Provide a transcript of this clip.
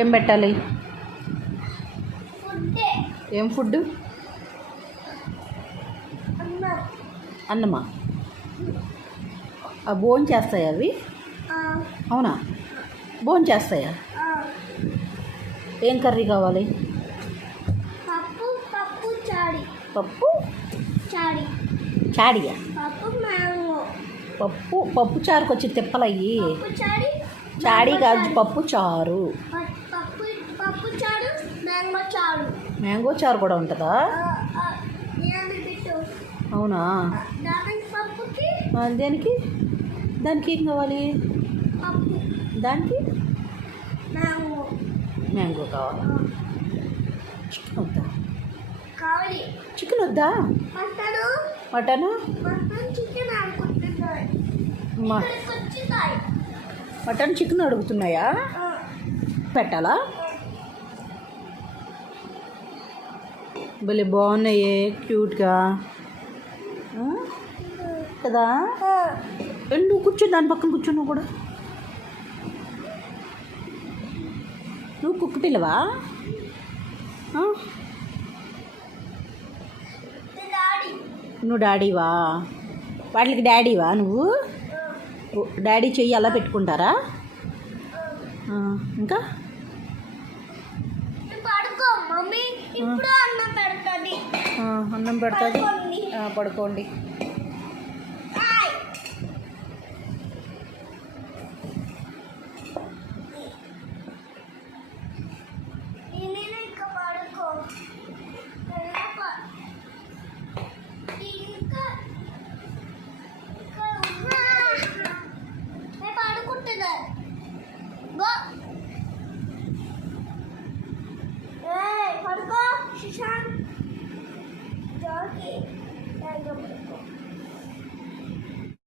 ఏం పెట్టాలి? ఫుడ్డే. ఏం ఫుడ్? అన్నం. అన్నమా? భోజనం చేస్తాయా అవి? అవునా, భోజనం చేస్తాయా? ఏం కర్రీ కావాలి? పప్పు పప్పు చాడి. పప్పు చాడి. చాడియా? పప్పు మ్యాంగో. పప్పు చారుకు వచ్చి తిప్పలయ్యి. పప్పు చాడి. చాడి కాదు, పప్పు చారు. పప్పు పప్పు చారు మ్యాంగో చారు. మ్యాంగో చారు కూడా ఉంటుందా? అవునా? పప్పుకి దేనికి? దానికి ఏం కావాలి? పప్పు. దానికి మ్యాంగో. మ్యాంగో కావాలా? చికెన్ వద్దా? కావాలి. చికెన్ వద్దా? మటను. మటను? మటన్ చికెన్ అనుకుంటున్నాయి. మటన్ చికెన్ అడుగుతున్నాయా? పెట్టాలా? భలే బాగున్నాయే, క్యూట్గా కదా. నువ్వు కూర్చో, దాని పక్కన కూర్చున్నావు కూడా. నువ్వు కుక్క పిల్లవా? నువ్వు డాడీవా? వాటికి డాడీవా నువ్వు? డాడీ చెయ్యి అలా పెట్టుకుంటారా? ఇంకా అన్నం పెడుతుంది. పడుకోండి. పడుకో శశాంత్.